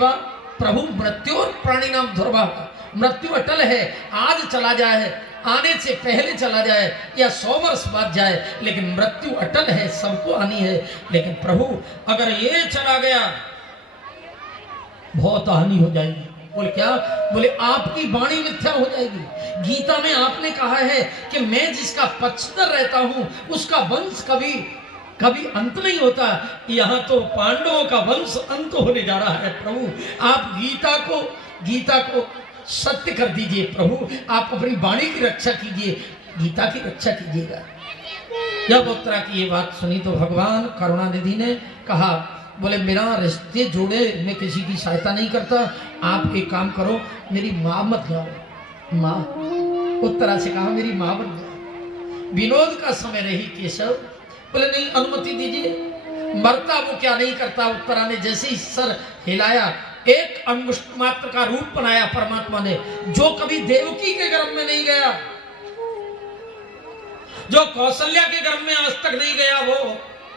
प्रभु मृत्यु और प्राणी नाम ध्रुवा, मृत्यु अटल है, आज चला जाए, आने से पहले चला जाए या 100 वर्ष बाद जाए, लेकिन मृत्यु अटल है, सबको आनी है। लेकिन प्रभु अगर ये चला गया बहुत हानि हो जाएगी। बोले क्या? बोले आपकी वाणी मिथ्या हो जाएगी। गीता में आपने कहा है कि मैं जिसका पक्षधर रहता हूं उसका वंश कभी कभी अंत नहीं होता। यहाँ तो पांडवों का वंश अंत होने जा रहा है। प्रभु आप गीता को सत्य कर दीजिए। प्रभु आप अपनी वाणी की रक्षा कीजिए, गीता की रक्षा कीजिएगा। जब उत्तरा की ये बात सुनी तो भगवान करुणानिधि ने कहा, बोले मेरा रिश्ते जोड़े, मैं किसी की सहायता नहीं करता, आप एक काम करो, मेरी माँ मत जाओ। माँ उत्तरा से कहा मेरी माँ मत जाओ, विनोद का समय रही केशव। बोले नहीं, अनुमति दीजिए। मरता वो क्या नहीं करता। उत्तरा ने जैसे ही सर हिलाया, एक अंगुष्ठ मात्र का रूप बनाया परमात्मा ने, जो कभी देवकी के गर्भ में नहीं गया, जो कौशल्या के गर्भ में आज तक नहीं गया, वो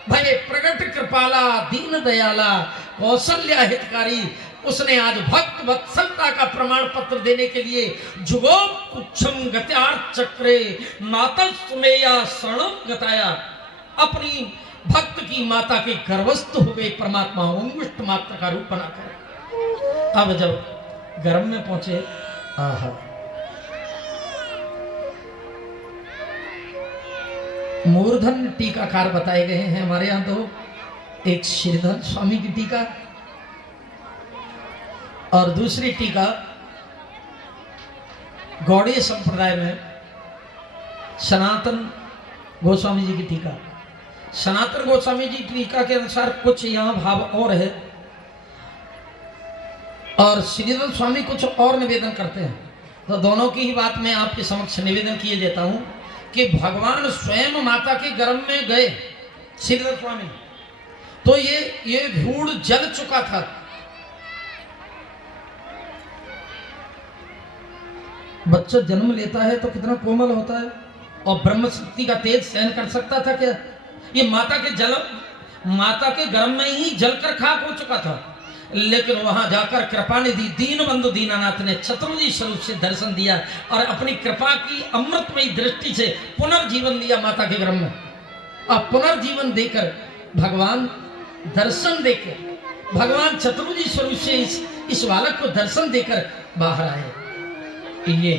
भय प्रगट कृपाला दीन दयाला कौशल्या हितकारी, उसने आज भक्त वत्सलता का प्रमाण पत्र देने के लिए जुगो कुक्षम गत्यार्थ चक्रे मातल सुमेया शरणम गताया, अपनी भक्त की माता के गर्भस्थ हो गए परमात्मा अंगुष्ठ मात्र का रूप बनाकर। अब जब गर्भ में पहुंचे, आहा, मूर्धन टीकाकार बताए गए हैं हमारे यहां तो, एक श्रीधर स्वामी की टीका और दूसरी टीका गौड़ीय संप्रदाय में सनातन गोस्वामी जी की टीका। सनातन गोस्वामी जी की टीका के अनुसार कुछ यहाँ भाव और है और श्रीधर स्वामी कुछ और निवेदन करते हैं। तो दोनों की ही बात मैं आपके समक्ष निवेदन किए देता हूं कि भगवान स्वयं माता के गर्भ में गए श्रीधर स्वामी, तो ये धूड़ जल चुका था। बच्चा जन्म लेता है तो कितना कोमल होता है, और ब्रह्म शक्ति का तेज सहन कर सकता था क्या? ये माता के गर्भ में ही जलकर खाक हो चुका था। लेकिन वहां जाकर कृपा निधि दीन बंधु दीनानाथ ने चतुर्भुज स्वरूप से दर्शन दिया और अपनी कृपा की अमृतमयी दृष्टि से पुनर्जीवन दिया माता के गर्भ में। अब पुनर्जीवन देकर भगवान दर्शन देकर भगवान चतुर्भुज स्वरूप से इस बालक को दर्शन देकर बाहर आए। ये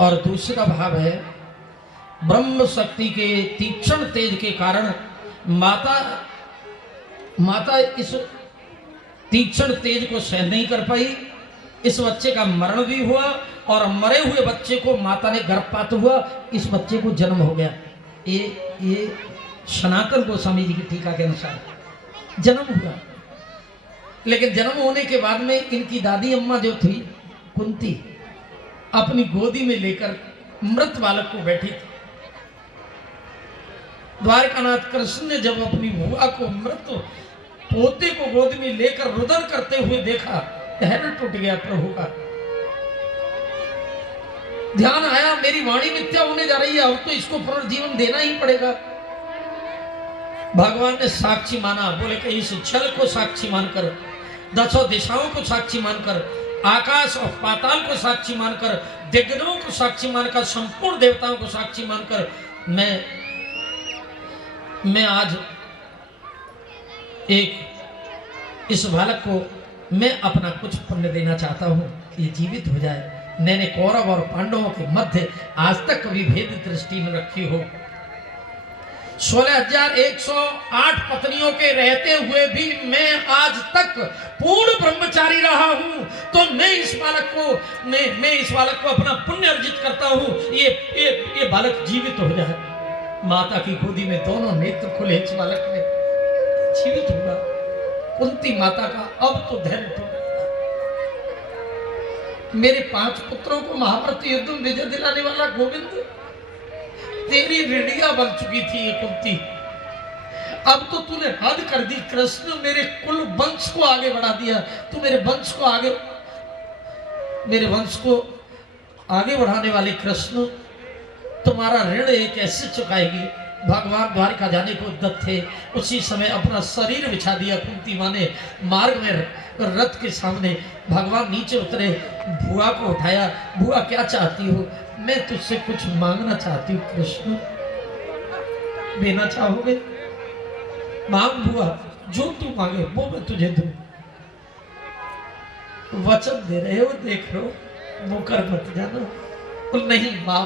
और दूसरा भाव है, ब्रह्म शक्ति के तीक्ष्ण तेज के कारण माता इस तीक्ष्ण तेज को सहन नहीं कर पाई। इस बच्चे का मरण भी हुआ और मरे हुए बच्चे को माता ने गर्भपात हुआ, इस बच्चे को जन्म हो गया। ये सनातन गोस्वामी जी की टीका के अनुसार जन्म हुआ। लेकिन जन्म होने के बाद में इनकी दादी अम्मा जो थी कुंती, अपनी गोदी में लेकर मृत बालक को बैठी थी। द्वारकानाथ कृष्ण ने जब अपनी बुआ को मृत पोते को गोद में लेकर रुदन करते हुए देखा, धैर्य टूट गया प्रभु का। ध्यान आया मेरी वाणी मिथ्या होने जा रही है, अब तो इसको पुनर्जीवन देना ही पड़ेगा। भगवान ने साक्षी माना। बोले कि इस जल को साक्षी मानकर, 10 दिशाओं को साक्षी मानकर, आकाश और पाताल को साक्षी मानकर, दिग्गजों को साक्षी मानकर, संपूर्ण देवताओं को साक्षी मानकर मैं आज इस बालक को मैं अपना कुछ पुण्य देना चाहता हूं, ये जीवित हो जाए। मैंने कौरव और पांडवों के मध्य आज तक कभी भेद दृष्टि न रखी हो। 16,108 पत्नियों के रहते हुए भी मैं आज तक पूर्ण ब्रह्मचारी रहा हूं, तो मैं इस बालक को अपना पुण्य अर्जित करता हूं, ये बालक जीवित हो जाए। माता की गोदी में दोनों नेत्र खुले, इस बालक ने जीवित हुआ। कुंती माता का अब तो धैर्य टूट गया। मेरे 5 पुत्रों को महाभारत युद्ध में विजय दिलाने वाला गोविंद, तेरी ऋणिया बन चुकी थी ये कुंती, अब तो तूने हद कर दी। कृष्ण मेरे कुल वंश को आगे बढ़ा दिया, तू मेरे वंश को आगे बढ़ाने वाले कृष्ण, तुम्हारा ऋण ये कैसे चुकाएगी? भगवान द्वारिका जाने को उद्यत थे, उसी समय अपना शरीर बिछा दिया कुंती माँ ने। मार्ग में रथ के सामने भगवान नीचे उतरे, बुआ को उठाया। बुआ क्या चाहती हो? मैं तुझसे कुछ मांगना चाहती हूँ कृष्ण, देना चाहोगे? मांग बुआ, जो तू मांगे वो मैं तुझे दूं। वचन दे रहे हो, देख लो, मुकर मत जाना। बोल नहीं माँ,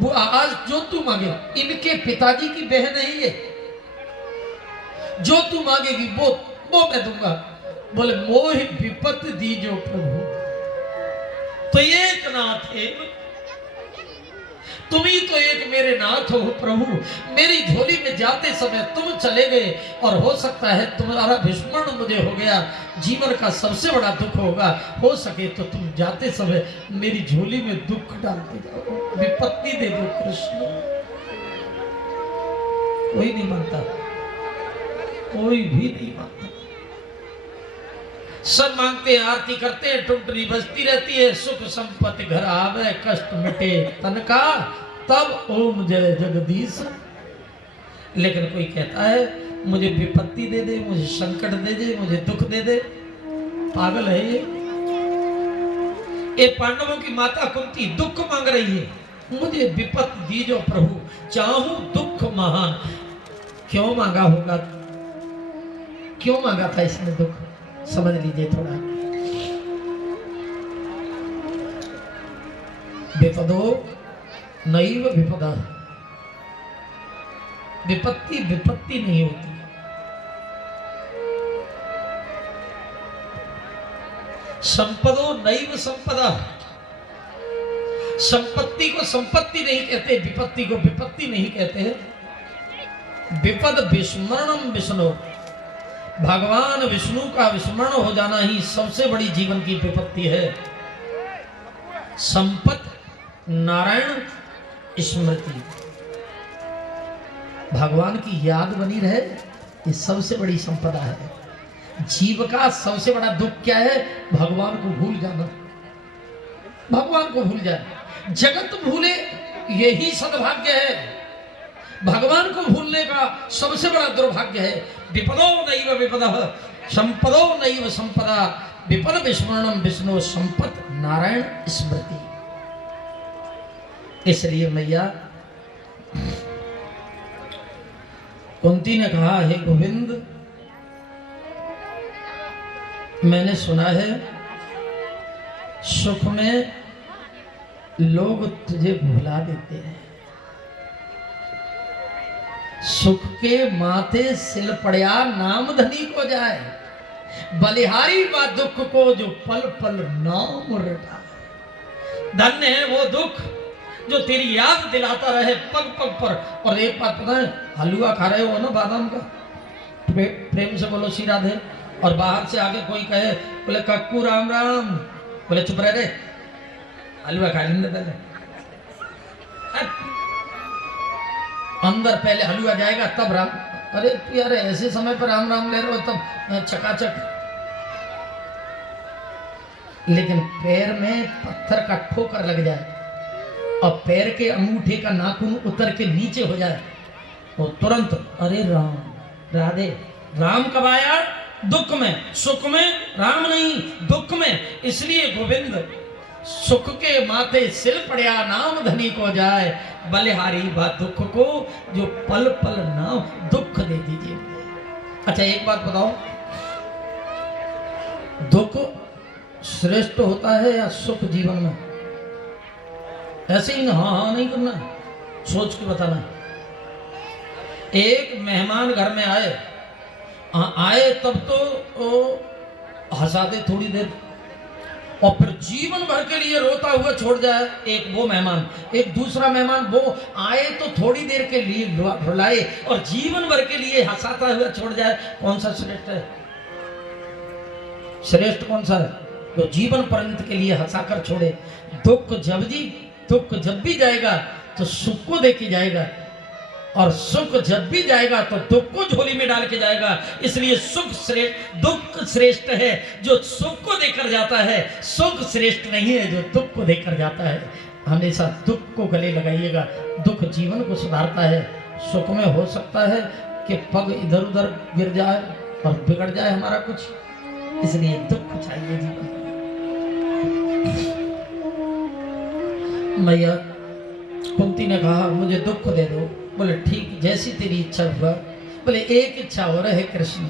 वो आज जो तू मांगे, इनके पिताजी की बहन है ये, जो तू मांगेगी वो मैं दूंगा। बोले मोह विपत दीजो प्रभु, तो एक नाथ है, तुम ही तो एक मेरे नाथ हो प्रभु। मेरी झोली में जाते समय तुम चले गए, और हो सकता है तुम्हारा विस्मरण मुझे हो गया, जीवन का सबसे बड़ा दुख होगा। हो सके तो तुम जाते समय मेरी झोली में दुख डालते जाओ, विपत्ति दे दो कृष्ण। कोई नहीं मानता, कोई भी नहीं मानता। सब मांगते हैं, आरती करते हैं, टुंटरी बजती रहती है, सुख संपत्ति घर आवे, कष्ट मिटे तन का, तब ओम जय जगदीश। लेकिन कोई कहता है मुझे विपत्ति दे दे, मुझे संकट दे दे, मुझे दुख दे दे। पागल है ये पांडवों की माता कुंती दुख मांग रही है, मुझे विपत्ति दीजो प्रभु, चाहूं दुख महान। क्यों मांगा होगा, क्यों मांगा था इसने दुख, समझ लीजिए थोड़ा। विपदो नैव विपदा, विपत्ति विपत्ति नहीं होती। संपदो नैव संपदा, संपत्ति को संपत्ति नहीं कहते, विपत्ति को विपत्ति नहीं कहते। विपद विस्मरणम विष्णु, भगवान विष्णु का विस्मरण हो जाना ही सबसे बड़ी जीवन की विपत्ति है। संपत नारायण स्मृति, भगवान की याद बनी रहे, ये सबसे बड़ी संपदा है। जीव का सबसे बड़ा दुख क्या है? भगवान को भूल जाना, भगवान को भूल जाए। जगत भूले यही सद्भाग्य है, भगवान को भूलने का सबसे बड़ा दुर्भाग्य है। विपदो नैव विपदः, संपदो नैव संपदा, विपद विस्मरणम विष्णु, संपत नारायण स्मृति। इसलिए मैया कुंती ने कहा, हे गोविंद, मैंने सुना है सुख में लोग तुझे भुला देते हैं, सुख के माथे सिल पड़या नाम धनी को जाए, बलिहारी बा दुख को जो पल पल नाम रटा। धन्य है वो दुख जो तेरी याद दिलाता रहे पग पग पर। और एक बात पता है, हलवा खा रहे हो ना बादाम का, प्रेम से बोलो श्री राधे, और बाहर से आगे कोई कहे बोले कक्कू राम राम, बोले चुप रह रे, हलवा खा लेंगे पहले। अंदर पहले हलवा जाएगा तब राम। अरे यार ऐसे समय पर राम राम ले रहे हो तब चकाचक। लेकिन पैर में पत्थर का ठोकर लग जाए और पैर के अंगूठे का नाखून उतर के नीचे हो जाए तो तुरंत अरे राम राधे। राम कब आया? दुख में। सुख में राम नहीं, दुख में। इसलिए गोविंद सुख के माथे सिल पड़या नाम धनी को जाए, बलिहारी बा दुख को जो पल पल नाम दुख दे दीजिए। अच्छा एक बात बताओ, दुख श्रेष्ठ होता है या सुख जीवन में? ऐसे ही हाँ हाँ नहीं करना, सोच के बताना। एक मेहमान घर में आए तब तो हंसा दे थोड़ी देर और फिर जीवन भर के लिए रोता हुआ छोड़ जाए, एक वो मेहमान। एक दूसरा मेहमान वो आए तो थोड़ी देर के लिए रुलाए और जीवन भर के लिए हंसाता हुआ छोड़ जाए। कौन सा श्रेष्ठ है? श्रेष्ठ कौन सा है? तो जीवन पर्यंत के लिए हंसाकर छोड़े। दुख जब भी जाएगा तो सुख को दे के जाएगा, और सुख जब भी जाएगा तो दुख को झोली में डाल के जाएगा। इसलिए सुख श्रेष्ठ, दुख श्रेष्ठ है जो सुख को देकर जाता है, सुख श्रेष्ठ नहीं है जो दुख को देकर जाता है। हमेशा दुख को गले लगाइएगा, दुख जीवन को सुधारता है। सुख में हो सकता है कि पग इधर उधर गिर जाए और बिगड़ जाए हमारा कुछ, इसलिए दुख चाहिए जीवन। मैया कुंती ने कहा मुझे दुख दे दो। बोले ठीक, जैसी तेरी इच्छा हुआ। बोले एक इच्छा हो रहा है कृष्ण,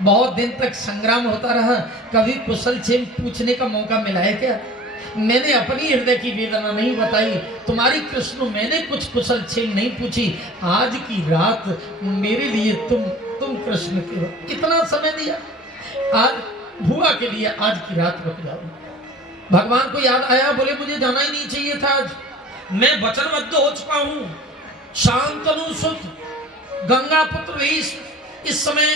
बहुत दिन तक संग्राम होता रहा, कभी कुशल क्षेम पूछने का मौका मिला है क्या? मैंने अपनी हृदय की वेदना नहीं बताई, तुम्हारी कृष्ण मैंने कुछ कुशल क्षेम नहीं पूछी। आज की रात मेरे लिए तुम कृष्ण के हो, इतना समय दिया, आज भुआ के लिए आज की रात रुक जाओ। भगवान को याद आया, बोले मुझे जाना ही नहीं चाहिए था, आज मैं वचनबद्ध हो चुका हूं। शांतनु सुत गंगा पुत्र इस समय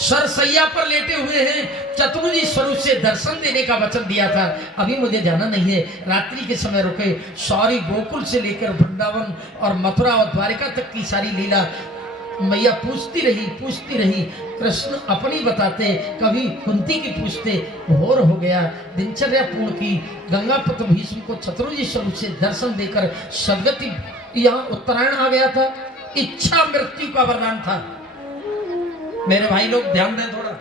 सरसैया पर लेटे हुए हैं, चतुर्भुज स्वरूप से दर्शन देने का वचन दिया था, अभी मुझे जाना नहीं है, रात्रि के समय रुके। सारी गोकुल से लेकर वृंदावन और मथुरा और द्वारिका तक की सारी लीला मैया पूछती रही। कृष्ण अपनी बताते, कभी कुंती की पूछते, भोर हो गया, दिनचर्या पूर्ण की। गंगा पुत्र भीष्म को चतुर्भुज स्वरूप से दर्शन देकर सदगति, यहाँ उत्तरायण आ गया था, इच्छा मृत्यु का वरदान था। मेरे भाई लोग ध्यान दें थोड़ा,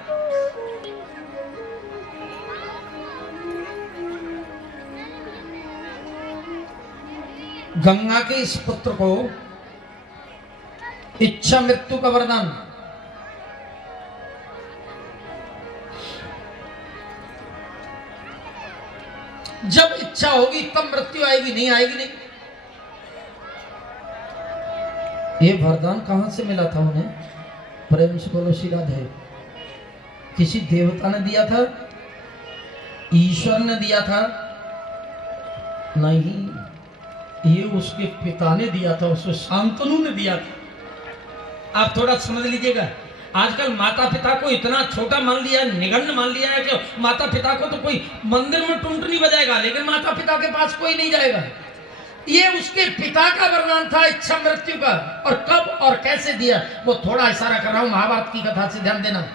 गंगा के इस पुत्र को इच्छा मृत्यु का वरदान। जब इच्छा होगी तब मृत्यु आएगी, नहीं आएगी नहीं। ये वरदान कहां से मिला था उन्हें? प्रेम से बोलो श्री राधे। किसी देवता ने दिया था? ईश्वर ने दिया था? नहीं, ये उसके पिता ने दिया था, उसको शांतनु ने दिया था। आप थोड़ा समझ लीजिएगा, आजकल माता पिता को इतना छोटा मान लिया, निगण्य मान लिया है कि माता पिता को तो कोई मंदिर में टुंट नहीं बजाएगा, लेकिन माता पिता के पास कोई नहीं जाएगा। ये उसके पिता का वरदान था इच्छा मृत्यु का। और कब और कैसे दिया वो थोड़ा इशारा कर रहा हूं महाभारत की कथा से, ध्यान देना।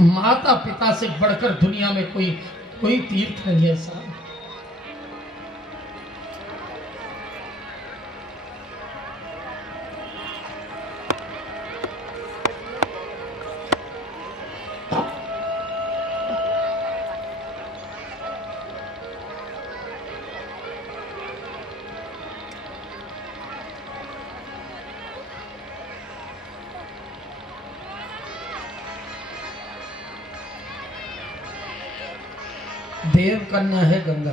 माता पिता से बढ़कर दुनिया में कोई तीर्थ नहीं है साहब। देव कन्या है गंगा,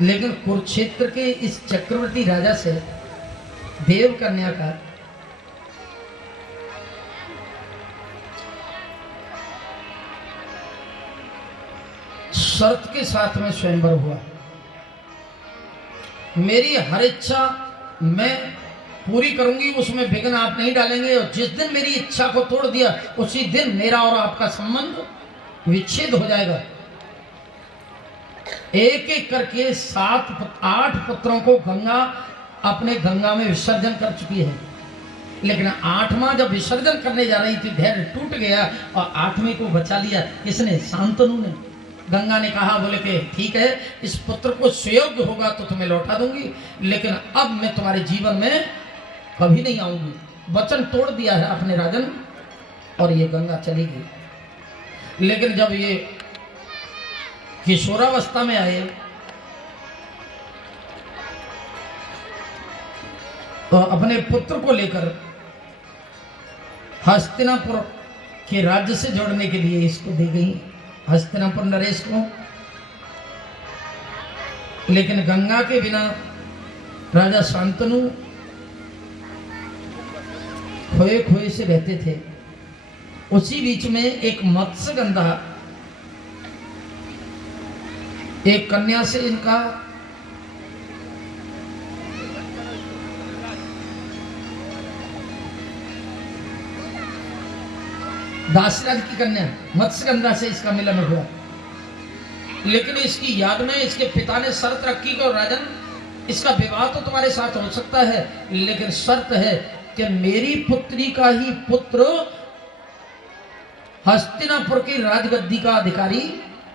लेकिन कुरुक्षेत्र के इस चक्रवर्ती राजा से देव कन्या का शर्त के साथ में स्वयंवर हुआ। मेरी हर इच्छा मैं पूरी करूंगी, उसमें विघ्न आप नहीं डालेंगे, और जिस दिन मेरी इच्छा को तोड़ दिया उसी दिन मेरा और आपका संबंध विच्छेद हो जाएगा। एक एक करके 8 पुत्रों को गंगा अपने गंगा में विसर्जन कर चुकी है, लेकिन 8वां जब विसर्जन करने जा रही थी धैर्य टूट गया और 8वें को बचा लिया। किसने? शांतनु ने। गंगा ने कहा, बोले कि ठीक है, इस पुत्र को सुयोग्य होगा तो तुम्हें लौटा दूंगी, लेकिन अब मैं तुम्हारे जीवन में कभी नहीं आऊंगी। वचन तोड़ दिया है अपने राजन, और ये गंगा चली गई। लेकिन जब ये किशोरावस्था में आए तो अपने पुत्र को लेकर हस्तिनापुर के राज्य से जोड़ने के लिए इसको दी गई, हस्तिनापुर नरेश को। लेकिन गंगा के बिना राजा शांतनु खोए खोए से रहते थे। उसी बीच में एक मत्स्यगंधा, एक कन्या से इनका दासराज की कन्या मत्स्यगंधा से इसका मिलन हुआ। लेकिन इसकी याद में इसके पिता ने शर्त रखी कि राजन, इसका विवाह तो तुम्हारे साथ हो सकता है, लेकिन शर्त है कि मेरी पुत्री का ही पुत्र हस्तिनापुर की राजगद्दी का अधिकारी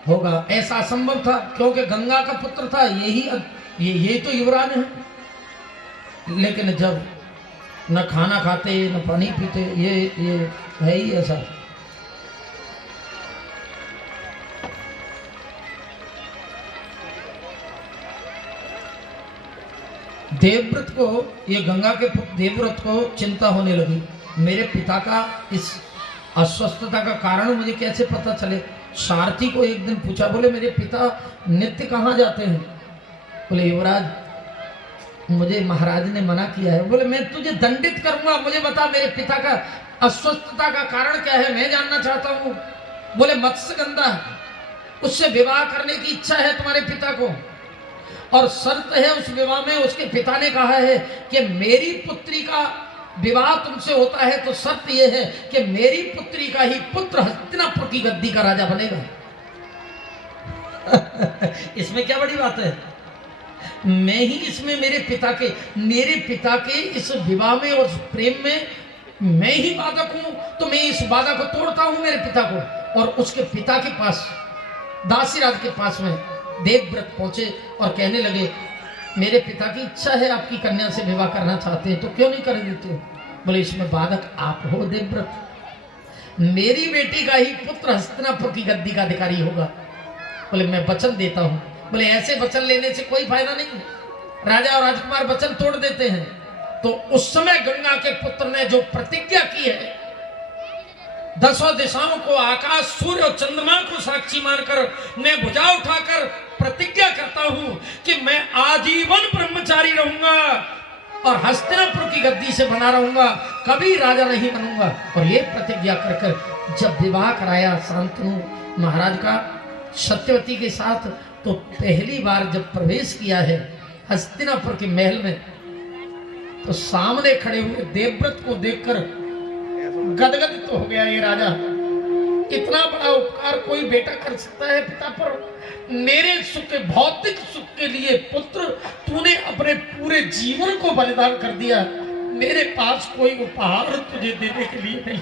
होगा, ऐसा असंभव था क्योंकि गंगा का पुत्र था, ये तो युवराज है। लेकिन जब न खाना खाते न पानी पीते, ये है ही ऐसा। देवव्रत को, ये गंगा के पुत्र देवव्रत को चिंता होने लगी, मेरे पिता का इस अस्वस्थता का कारण मुझे कैसे पता चले। सारथी को एक दिन पूछा, बोले मेरे पिता नित्य कहाँ जाते हैं? बोले युवराज, मुझे महाराज ने मना किया है। बोले मैं तुझे दंडित करूंगा, मुझे बता मेरे पिता का अस्वस्थता का कारण क्या है, मैं जानना चाहता हूँ। बोले मत्स्यगंधा, उससे विवाह करने की इच्छा है तुम्हारे पिता को, और शर्त है उस विवाह में, उसके पिता ने कहा है कि मेरी पुत्री का विवाह तुमसे होता है तो शर्त यह है कि मेरी पुत्री का ही पुत्र हस्तिनापुर की गद्दी का राजा बनेगा। इसमें क्या बड़ी बात है? मैं ही इसमें मेरे पिता के इस विवाह में और प्रेम में मैं ही बाधक हूं, तो मैं इस बाधा को तोड़ता हूं मेरे पिता को। और उसके पिता के पास, दासीराज के पास में देवव्रत पहुंचे और कहने लगे, मेरे पिता की इच्छा है आपकी कन्या से विवाह करना चाहते हैं, तो क्यों नहीं कर देते हो? बोले इसमें बाधक आप हो देवव्रत, मेरी बेटी का ही पुत्र हस्तिनापुर की गद्दी का अधिकारी होगा। बोले मैं वचन देता हूं। बोले ऐसे वचन लेने से कोई फायदा नहीं, राजा और राजकुमार वचन तोड़ देते हैं। तो उस समय गंगा के पुत्र ने जो प्रतिज्ञा की है, 10 दिशाओं को, आकाश, सूर्य और चंद्रमा को साक्षी मानकर मैं भुजा उठाकर प्रतिज्ञा करता हूं कि मैं आजीवन ब्रह्मचारी रहूंगा और हस्तिनापुर की गद्दी से बना रहूंगा, कभी राजा नहीं बनूंगा। और ये प्रतिज्ञा कर जब विवाह कराया शांतनु महाराज का सत्यवती के साथ, तो पहली बार जब प्रवेश किया है हस्तिनापुर के महल में, तो सामने खड़े हुए देवव्रत को देखकर गदगद तो हो गया ये राजा। इतना बड़ा उपकार कोई बेटा कर सकता है पिता पर? मेरे सुख के, भौतिक सुख के लिए पुत्र तूने अपने पूरे जीवन को बलिदान कर दिया, मेरे पास कोई उपहार तुझे देने के लिए नहीं,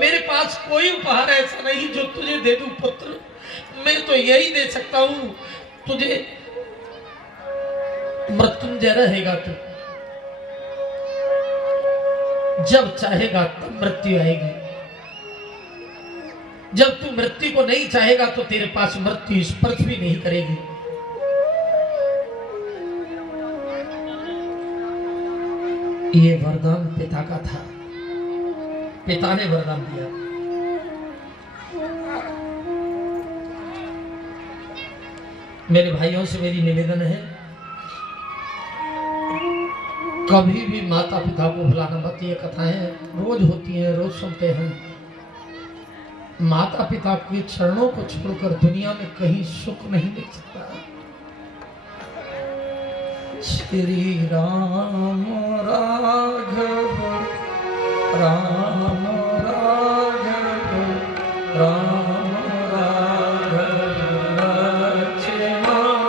मेरे पास कोई उपहार ऐसा नहीं जो तुझे दे दूं पुत्र। मैं तो यही दे सकता हूं तुझे, मृत्युंजय रहेगा तू, जब चाहेगा तब मृत्यु आएगी, जब तू मृत्यु को नहीं चाहेगा तो तेरे पास मृत्यु स्पर्श भी नहीं करेगी। ये वरदान पिता का था, पिता ने वरदान दिया। मेरे भाइयों से मेरी निवेदन है, कभी भी माता पिता को भुलाना मत। ये कथाएं रोज होती हैं, रोज सुनते हैं। माता पिता के चरणों को छोड़कर दुनिया में कहीं सुख नहीं मिल सकता। श्री राम राघव राम राघव राम राघव लक्ष्मण,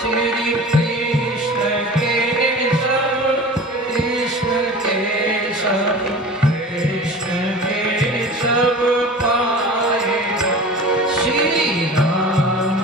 श्री कृष्ण केशव कृष्ण केशव कृष्ण केशव पाए, श्री राम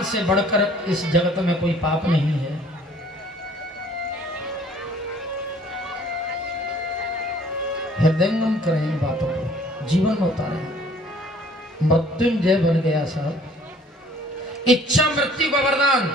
भगवान से बढ़कर इस जगत में कोई पाप नहीं है। हृदयंगम करें इन बातों को, जीवन में उतारें। मृत्युंजय बन गया साहब। इच्छा मृत्यु का वरदान।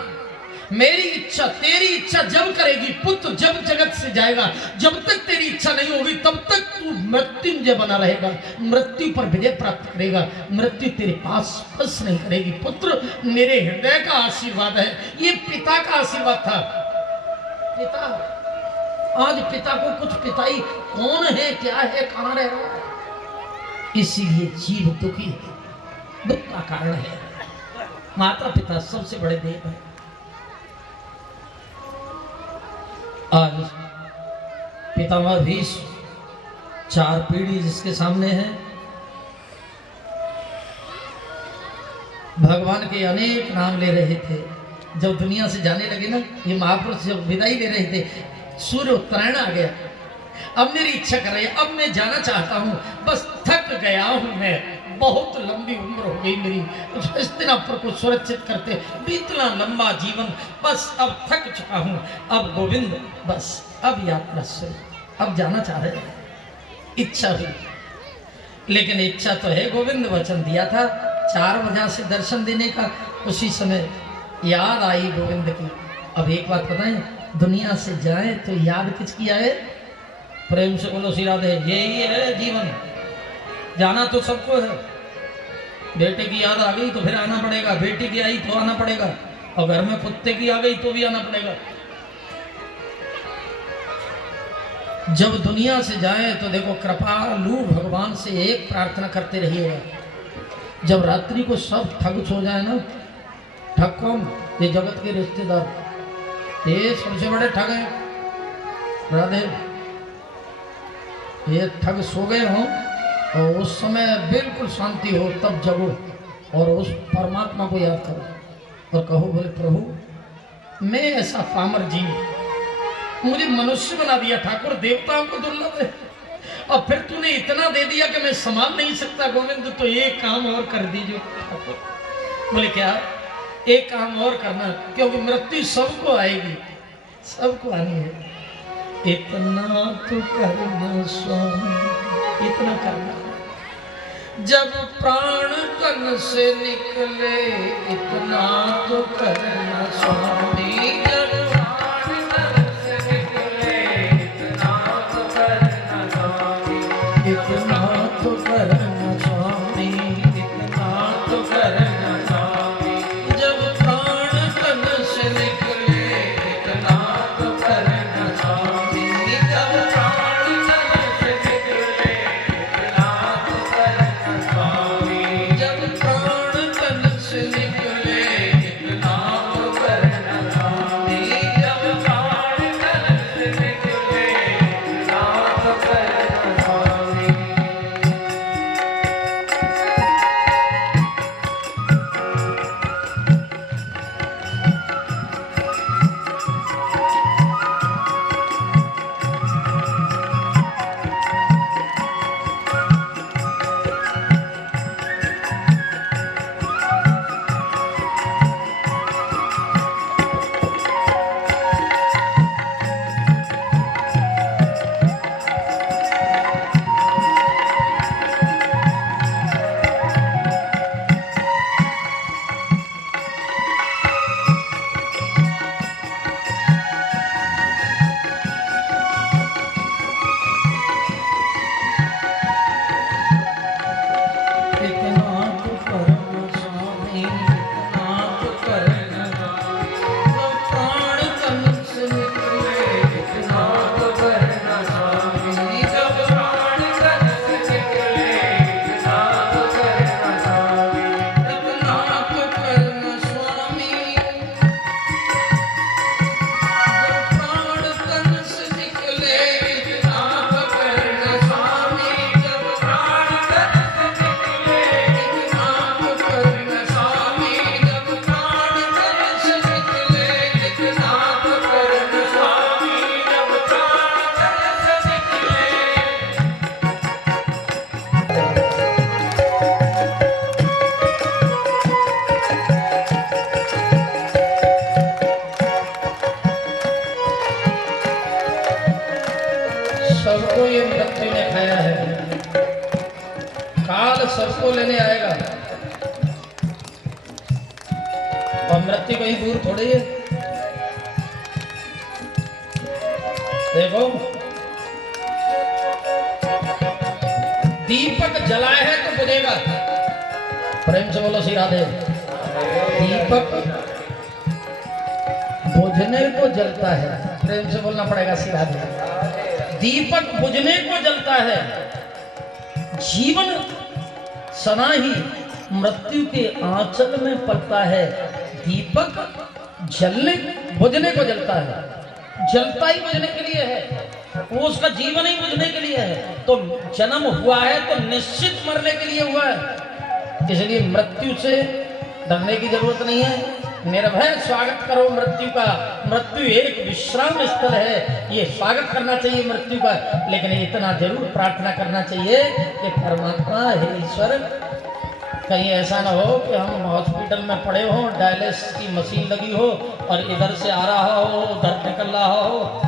मेरी इच्छा तेरी इच्छा जब करेगी पुत्र, जब जगत से जाएगा, जब तक तेरी इच्छा नहीं होगी तब तक तू मृत्युंजय बना रहेगा, मृत्यु पर विजय प्राप्त करेगा, मृत्यु तेरे पास स्पर्श नहीं करेगी। पुत्र मेरे हृदय का आशीर्वाद है, ये पिता का आशीर्वाद था। पिता, आज पिता को कुछ पिताई कौन है, क्या है, कहां रह रहा है, इसीलिए जीव दुखी है, दुख का कारण है। माता पिता सबसे बड़े देव है। आज पितामह भीष्म, 4 पीढ़ी जिसके सामने है, भगवान के अनेक नाम ले रहे थे। जब दुनिया से जाने लगे ना, ये महापुरुष जब विदाई ले रहे थे, सूर्य उत्तरायण आ गया। अब मेरी इच्छा कर रही है, अब मैं जाना चाहता हूँ, बस थक गया हूँ मैं, बहुत लंबी उम्र हो गई मेरी, हस्तिनापुर को सुरक्षित करते इतना लंबा जीवन, बस अब थक चुका हूँ, अब गोविंद बस अब यात्रा शुरू, अब जाना चाह रहे हैं। इच्छा हुई, लेकिन इच्छा तो है, गोविंद वचन दिया था 4 बजे से दर्शन देने का, उसी समय याद आई गोविंद की। अब एक बात बताएं, दुनिया से जाए तो याद किसकी आए? प्रेम से बोलो श्री राधे। यही है जीवन, जाना तो सबको है। बेटे की याद आ गई तो फिर आना पड़ेगा, बेटी की आई तो आना पड़ेगा, और घर में कुत्ते की आ गई तो भी आना पड़ेगा। जब दुनिया से जाए तो देखो, कृपालु भगवान से एक प्रार्थना करते रहिएगा, जब रात्रि को सब ठग सो जाए ना, ठग कौन? ये जगत के रिश्तेदार, ये सबसे बड़े ठग हैं। राधे, ये ठग सो गए हों और उस समय बिल्कुल शांति हो, तब जगो और उस परमात्मा को याद करो और कहो, बोले प्रभु मैं ऐसा पामर जीव, मुझे मनुष्य बना दिया ठाकुर, देवताओं को दुर्लभ है, और फिर तूने इतना दे दिया कि मैं संभाल नहीं सकता गोविंद, तो एक काम और कर दीजिए ठाकुर। बोले क्या? एक काम और करना, क्योंकि मृत्यु सबको आएगी, सबको आनी है। इतना तो करना स्वामी, इतना करना, जब प्राण तन से निकले, इतना तो करना स्वामी, जब प्राण तन से निकले, इतना तो करना स्वामी, इतना तो करना स्वामी, इतना तो करना स्वामी, जब प्राण तन से निकले, इतना तो करना स्वामी, जब प्राण तन से निकले, इतना तो करना स्वामी, जब प्राण तन से निकले, इतना तो करना सबको ये मृत्यु ने खाया है, काल सबको लेने आएगा और मृत्यु कहीं दूर थोड़ी है। देखो दीपक जलाए है तो बुझेगा, प्रेम से बोलो श्री राधे। दीपक बुझने को जलता है, प्रेम से बोलना पड़ेगा श्री राधे। दीपक बुझने को जलता है, जीवन सना ही मृत्यु के आंचल में पड़ता है। दीपक जलने बुझने को जलता है, जलता ही बुझने के लिए है, वो उसका जीवन ही बुझने के लिए है। तो जन्म हुआ है तो निश्चित मरने के लिए हुआ है, इसलिए मृत्यु से डरने की जरूरत नहीं है। निर्भय स्वागत करो मृत्यु का। मृत्यु एक विश्राम स्थल है, ये स्वागत करना चाहिए मृत्यु का। लेकिन इतना जरूर प्रार्थना करना चाहिए कि परमात्मा हे ईश्वर, कहीं ऐसा ना हो कि हम हॉस्पिटल में पड़े हो, डायलिसिस की मशीन लगी हो और इधर से आ रहा हो उधर निकल रहा हो।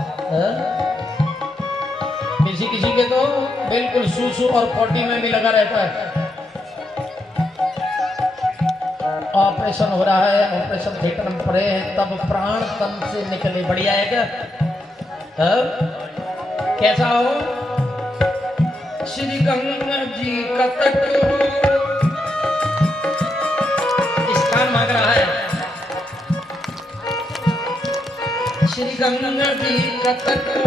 किसी किसी के तो बिल्कुल सूसू और पोटी में भी लगा रहता है। ऑपरेशन हो रहा है, ऑपरेशन थिएटर में पड़े हैं, तब प्राण तन से निकले, बढ़िया है क्या? कैसा हो? श्री गंगा जी का तट हो, स्थान मांग रहा है। श्री गंगा जी का तट हो,